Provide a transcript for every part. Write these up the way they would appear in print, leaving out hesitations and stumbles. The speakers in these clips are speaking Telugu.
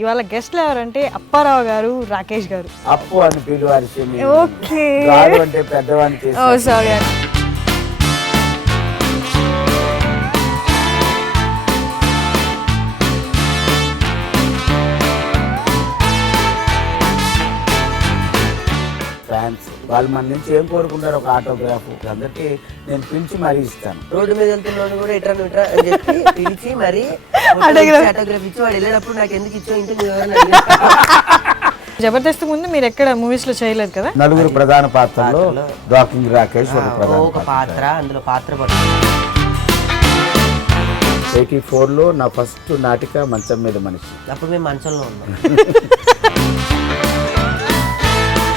ఇవాళ గెస్ట్లు ఎవరంటే అప్పారావు గారు, రాకేష్ గారు. అప్పు అని పిలువారు. ఓకే, అంటే పెద్దవాడిని ఓ సారీ అండి. ఫ్యాన్స్ వాళ్ళు మన నుంచి ఏం కోరుకుంటారు? ఒక ఆటోగ్రాఫ్. అందరికి నేను పిలిచి మరీ ఇస్తాను. రోడ్డు మీద వెళ్తున్నాను కూడా ఇట్రా అని చెప్పి పిలిచి మరి ఆటోగ్రాఫ్ ఇచ్చి వాడు వెళ్ళేటప్పుడు నాకు ఎందుకు ఇచ్చో ఇంటికి జబర్దస్త్ ముందు మీరు ఎక్కడ మూవీస్ లో చేయలేదు కదా? నలుగురు ప్రధాన పాత్రలో రాకింగ్ రాకేష్ ఒక పాత్ర, అందులో పాత్ర పడుతుంది. 84 లో నా ఫస్ట్ నాటిక మంచం మీద మనిషి. అప్పుడు మేము మంచంలో ఉన్నాం.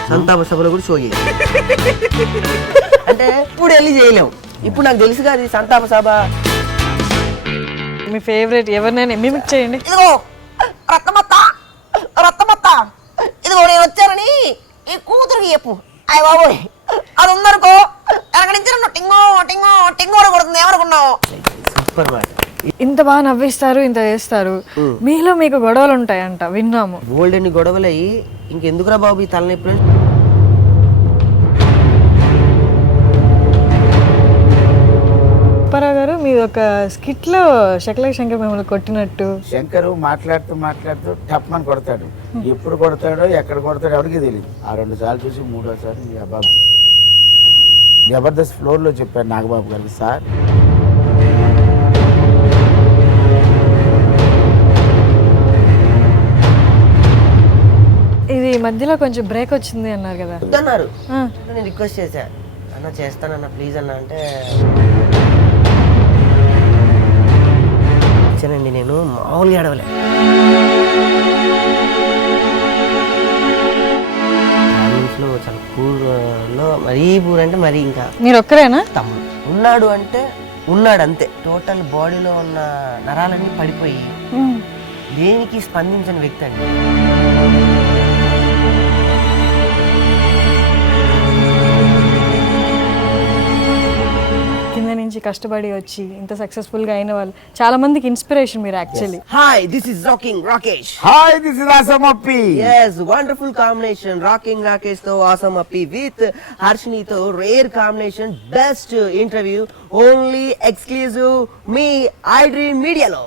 సంతాప సభలో కూడా షో చేయాలి అంటే ఇప్పుడు వెళ్ళి చేయలేము. ఇప్పుడు నాకు తెలుసు అది సంతాప సభ. మీ ఫేవరెట్ ఎవరినైనా మిమిక్ చేయండి. ఇదిగో రత్తమత్త, రత్తమత్త, ఇదిగో నేను వచ్చానని ఈ కూతురికి చెప్పు. అయ్య బాబోయ్ అది ఉందనుకో ఎక్కడి నుంచి టింగో టింగో టింగో కొడుతుంది ఏమనుకున్నావు. సూపర్ మాట. ఇంత బాగా నవ్విస్తారు, ఇంత చేస్తారు. మీలో మీకు గొడవలు ఉంటాయంట విన్నాము. గోల్డ్ ఎన్ని గొడవలు అయ్యి ఇంకెందుకురా బాబు ఈ తలనొప్పులు. అప్పారావు గారు మీరు ఒక స్కిట్ లో శకలక శంకర్ మిమ్మల్ని కొట్టినట్టు. శంకరు మాట్లాడుతూ మాట్లాడుతూ టప్మని కొడతాడు. ఎప్పుడు కొడతాడో ఎక్కడ కొడతాడో ఎవరికి తెలియదు. ఆ 2 సార్లు చూసి 3వసారి బాబు జబర్దస్త్ ఫ్లోర్ లో చెప్పాడు నాగబాబు గారికి, సార్ ఇది మధ్యలో కొంచెం బ్రేక్ వచ్చింది అన్నారు కదా. వద్దన్నారు. నేను రిక్వెస్ట్ చేశా, అన్న చేస్తానన్న ప్లీజ్ అన్న అంటే వచ్చానండి. నేను మామూలుగా అడవలే. లో చాలా పూర్లో మరీ పూర్ అంటే మరీ ఇంకా. మీరు ఒక్కరేనా? తమ్ముడు ఉన్నాడు అంటే ఉన్నాడు అంతే. టోటల్ బాడీలో ఉన్న నరాలన్నీ పడిపోయి దేనికి స్పందించని వ్యక్తి అండి. కింద నుంచి కష్టపడి వచ్చి ఇంత సక్సెస్ఫుల్ గా అయిన వాళ్ళు చాలా మందికి ఇన్స్పిరేషన్ మీరు actually. Hi, this is rocking Rakesh. Hi, this is awesome Appi. yes wonderful combination. Rocking Rakesh తో ఆసమ్ అప్పి విత్ హర్షిని తో rare combination. Best interview only exclusive మీ ఐ డ్రీమ్ మీడియాలో.